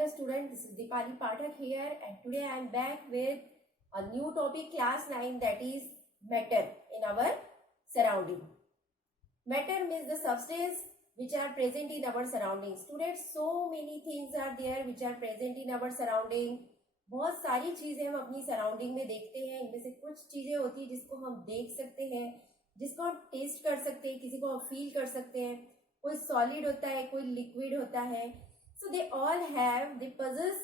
Hello students, this is Deepali Pathak here and today I am back with a new topic class 9, that is matter in our surrounding. Matter means the substance which are present in our surrounding. Students, so many things are there which are present in our surrounding. बहुत सारी चीजें हम अपनी surrounding में देखते हैं. इनमें से कुछ चीजें होती है जिसको हम देख सकते हैं, जिसको हम टेस्ट कर सकते हैं, किसी को हम फील कर सकते हैं. कोई सॉलिड होता है, कोई लिक्विड होता है. So they all possess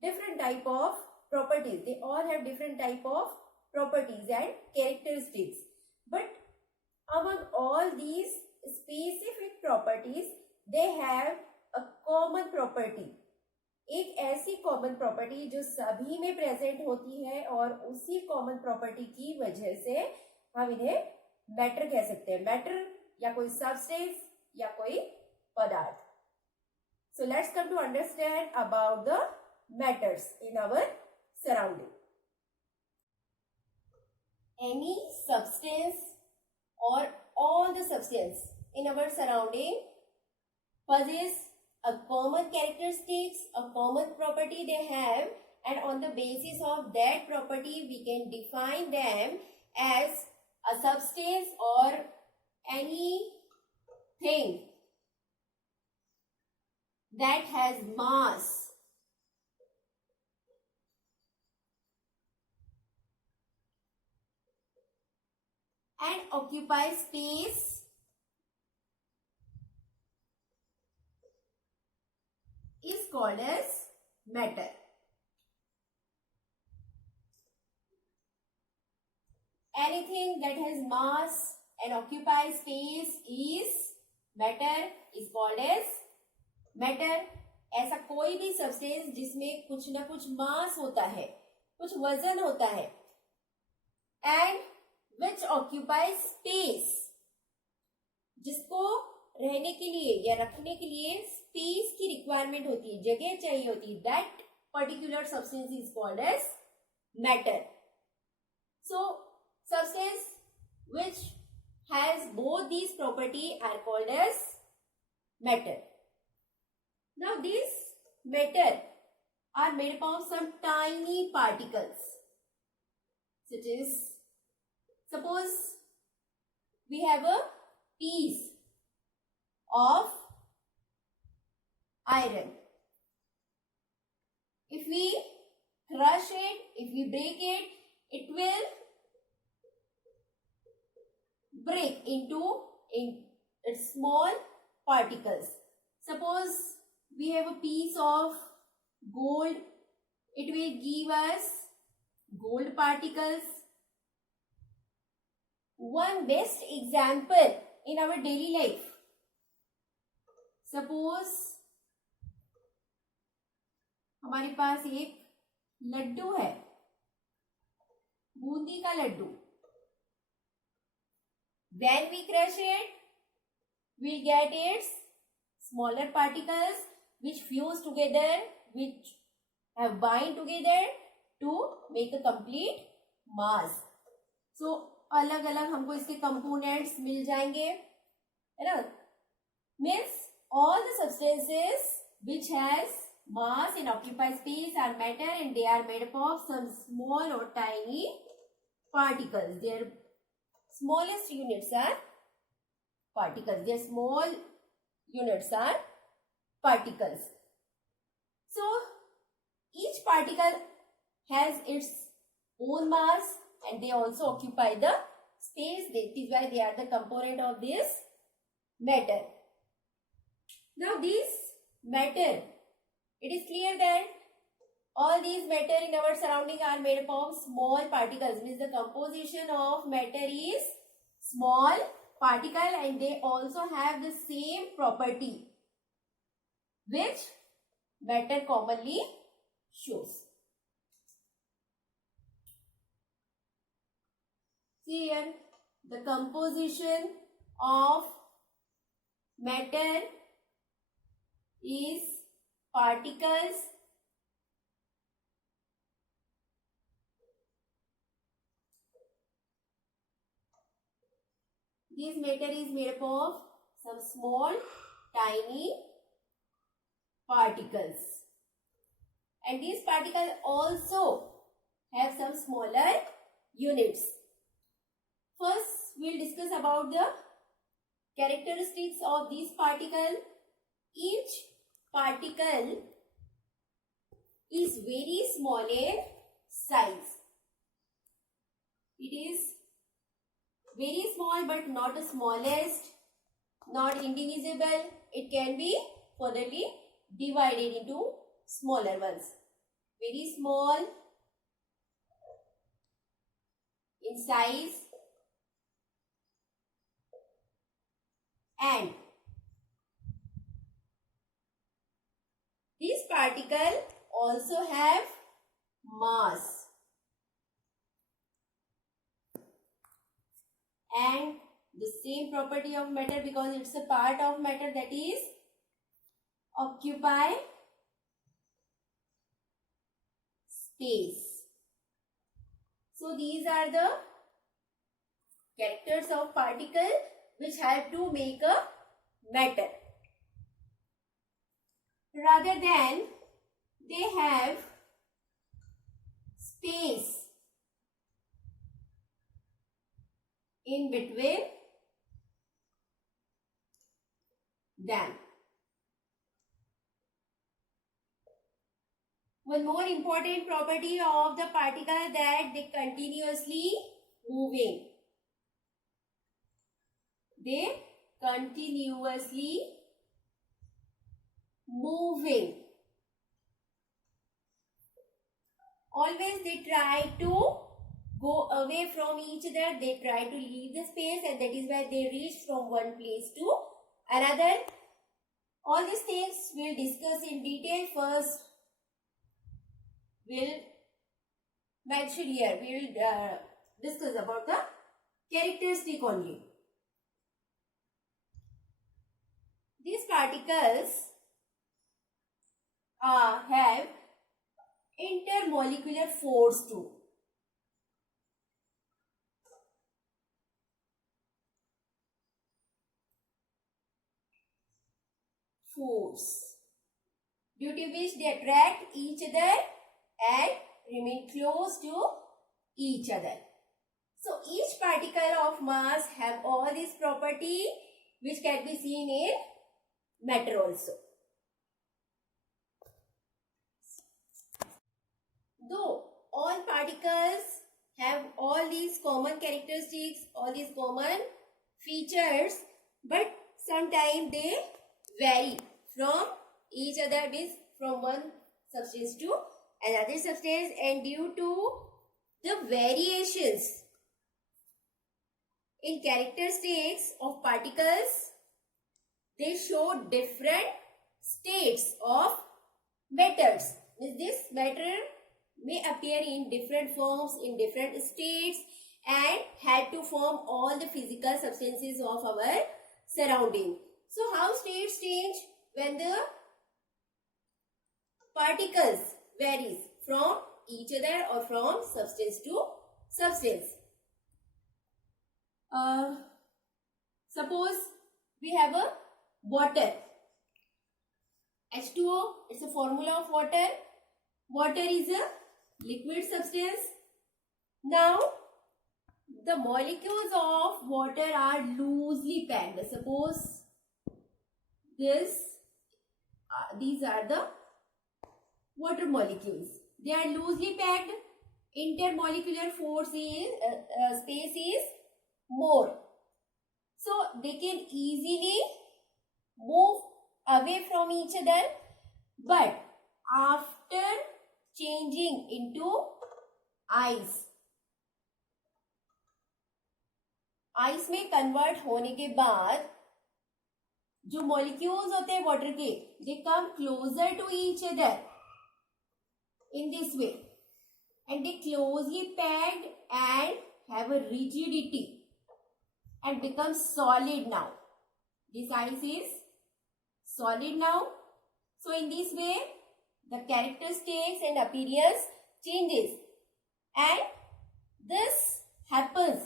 different type of properties. They all have different type of properties and characteristics. But among all these specific properties, they have a common property. एक ऐसी कॉमन प्रॉपर्टी जो सभी में present होती है और उसी common property की वजह से हम इन्हें मैटर कह सकते हैं. मैटर या कोई सब्सटेंस या कोई पदार्थ. So let's come to understand about the matters in our surrounding. Any substance or all the substance in our surrounding possess a common characteristics, a common property they have, and on the basis of that property we can define them as a substance or anything that has mass and occupies space is called as matter. Anything that has mass and occupies space is matter, is called as matter. ऐसा कोई भी substance जिसमें कुछ ना कुछ मास होता है, कुछ वजन होता है, एंड विच ऑक्यूपाई स्पेस, जिसको रहने के लिए या रखने के लिए स्पेस की रिक्वायरमेंट होती है, जगह चाहिए होती है, that particular substance is called as matter. So substance which has both these property are called as matter. Now these matter are made up of some tiny particles, such as, suppose we have a piece of iron. If we crush it, if we break it, it will break into small particles. Suppose we have a piece of gold, it will give us gold particles. One best example in our daily life, suppose हमारे पास एक लड्डू है, बूंदी का Laddu. When we crush it, we get its smaller particles which fuse together, which have bind together to make a complete mass. So अलग अलग हमको इसके components मिल जाएंगे, है ना. Means all the substances which has mass and occupy space are matter, and they are made up of some small or tiny particles. Their smallest units are particles. Their small units are particles. So each particle has its own mass and they also occupy the space. That is why they are the component of this matter. Now this matter, it is clear that all these matter in our surrounding are made up of small particles. Means the composition of matter is small particle and they also have the same property which matter commonly shows. See here, the composition of matter is particles This matter is made up of some small tiny particles. and these particles also have some smaller units. First, we'll discuss about the characteristics of these particles. Each particle is very small in size. It is very small but not the smallest, not indivisible. It can be furtherly divided into smaller ones. Very small in size, and these particles also have mass, and the same property of matter, because it's a part of matter, that is occupy space. So these are the characters of particle which have to make a matter. Rather than they have space in between them. One more important property of the particle, that they continuously moving. They continuously moving. Always they try to go away from each other. They try to leave the space, and that is why they reach from one place to another. All these things we'll discuss in detail. First, we'll mention here, we'll discuss about the characteristic only. These particles have intermolecular force too. Force, due to which they attract each other and remain close to each other. So each particle of mass have all these property which can be seen in matter also. Though all particles have all these common characteristics, all these common features, but sometimes they vary from each other, means from one substance to another substance, and due to the variations in characteristics of particles, they show different states of matters. This matter may appear in different forms, in different states, and had to form all the physical substances of our surrounding. So how states change? When the particles varies from each other or from substance to substance. Suppose we have a water. H2O, it's a formula of water. Water is a liquid substance. Now, the molecules of water are loosely packed. Suppose these are the water molecules. They are loosely packed. Intermolecular force is space is more, so they can easily move away from each other. But after changing into ice में convert होने के बाद जो molecules होते हैं water के, they come closer to each other in this way, and they closely packed and have a rigidity and become solid now. This ice is solid now. So in this way, the characteristics and appearance changes, and this happens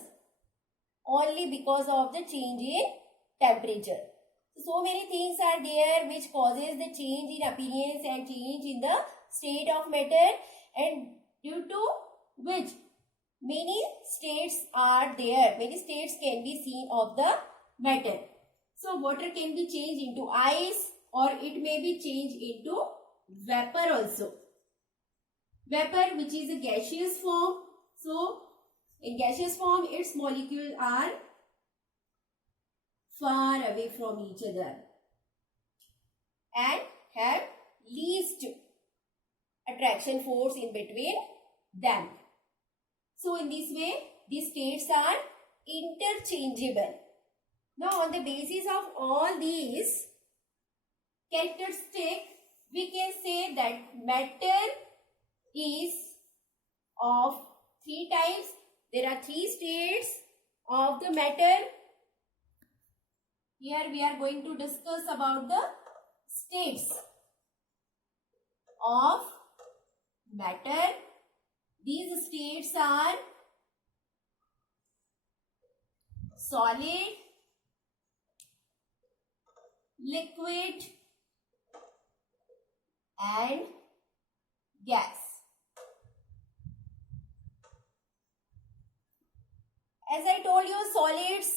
only because of the change in temperature. So many things are there which causes the change in appearance and change in the state of matter, and due to which many states are there, many states can be seen of the matter. So water can be changed into ice, or it may be changed into vapor also. Vapor, which is a gaseous form. So in gaseous form, its molecules are far away from each other and have least attraction force in between them. So in this way, these states are interchangeable. Now on the basis of all these characteristics, we can say that matter is of three types. There are three states of the matter. Here we are going to discuss about the states of matter. These states are solid, liquid, and gas. As I told you, solids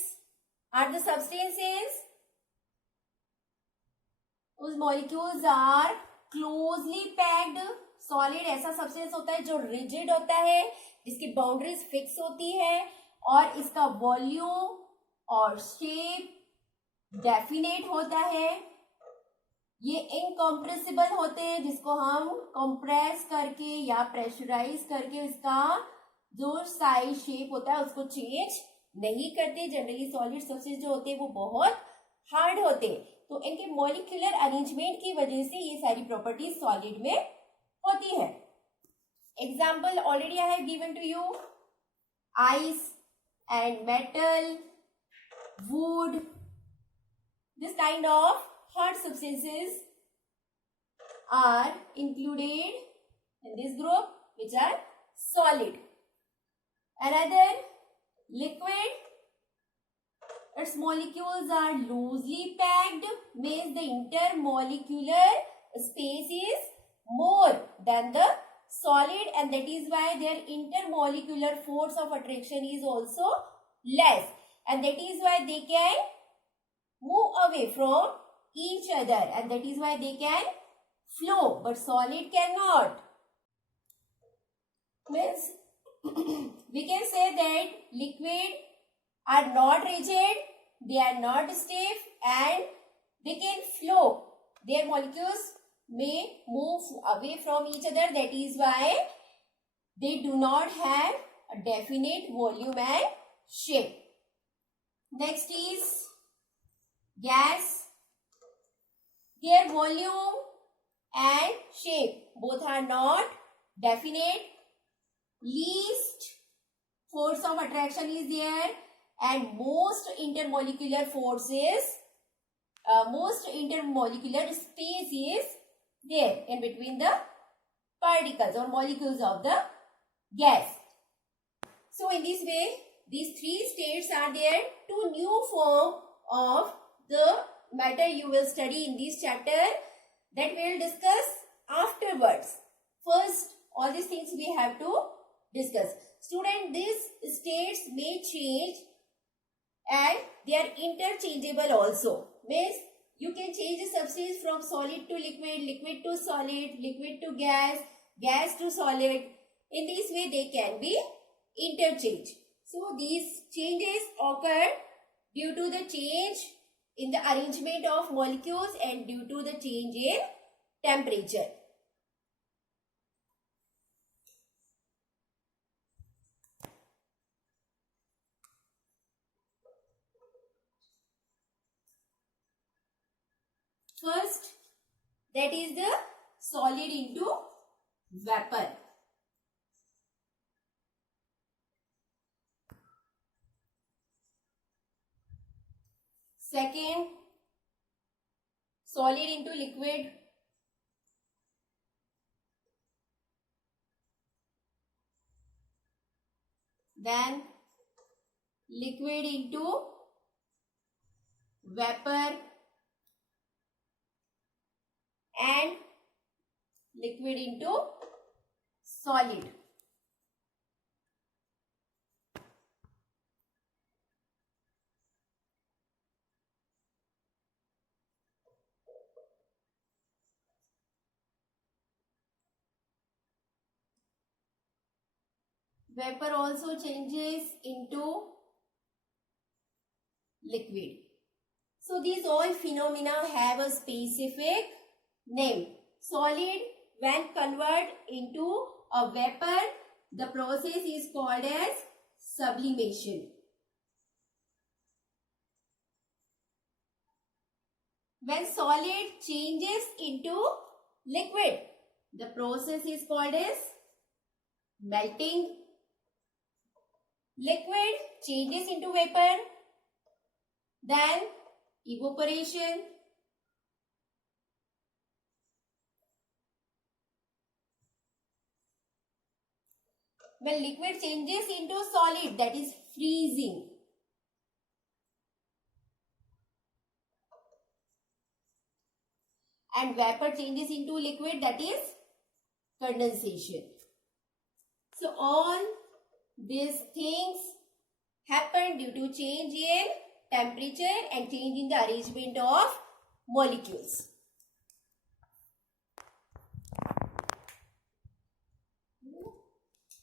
are the substances whose molecules are closely packed. Solid ऐसा substance होता है जो rigid होता है, जिसकी boundaries fix होती है और इसका वॉल्यूम और शेप डेफिनेट होता है. ये इनकम्प्रेसिबल होते हैं, जिसको हम कंप्रेस करके या प्रेशराइज करके इसका जो साइज शेप होता है उसको चेंज नहीं करते. जनरली सॉलिड सब्सटेंस जो होते हैं वो बहुत हार्ड होते हैं, तो इनके मॉलिक्यूलर अरेंजमेंट की वजह से ये सारी प्रॉपर्टीज सॉलिड में होती है. Example already I have given to you. Ice and metal, wood, this kind of hard substances are included in this group, which are solid. Another, liquid, its molecules are loosely packed, means the intermolecular space is more than the solid, and that is why their intermolecular force of attraction is also less, and that is why they can move away from each other, and that is why they can flow, but solid cannot. Means we can say that liquid are not rigid, they are not stiff, and they can flow. Their molecules may move away from each other, that is why they do not have a definite volume and shape. Next is gas. Their volume and shape both are not definite. Least force of attraction is there, and most intermolecular forces, most intermolecular space is there in between the particles or molecules of the gas. So in this way, these three states are there. Two new form of the matter you will study in this chapter that we will discuss afterwards. First, all these things we have to discuss. Student, these states may change and they are interchangeable also. Means you can change a substance from solid to liquid, liquid to solid, liquid to gas, gas to solid. In this way they can be interchanged. So these changes occur due to the change in the arrangement of molecules and due to the change in temperature. First, that is the solid into vapor. Second, solid into liquid. Then liquid into vapor. And liquid into solid. Vapor also changes into liquid. So these all phenomena have a specific name. Solid, when converted into a vapor, the process is called as sublimation. When solid changes into liquid, the process is called as melting. Liquid changes into vapor, then evaporation. When liquid changes into solid, that is freezing. And vapor changes into liquid, that is condensation. So all these things happen due to change in temperature and change in the arrangement of molecules.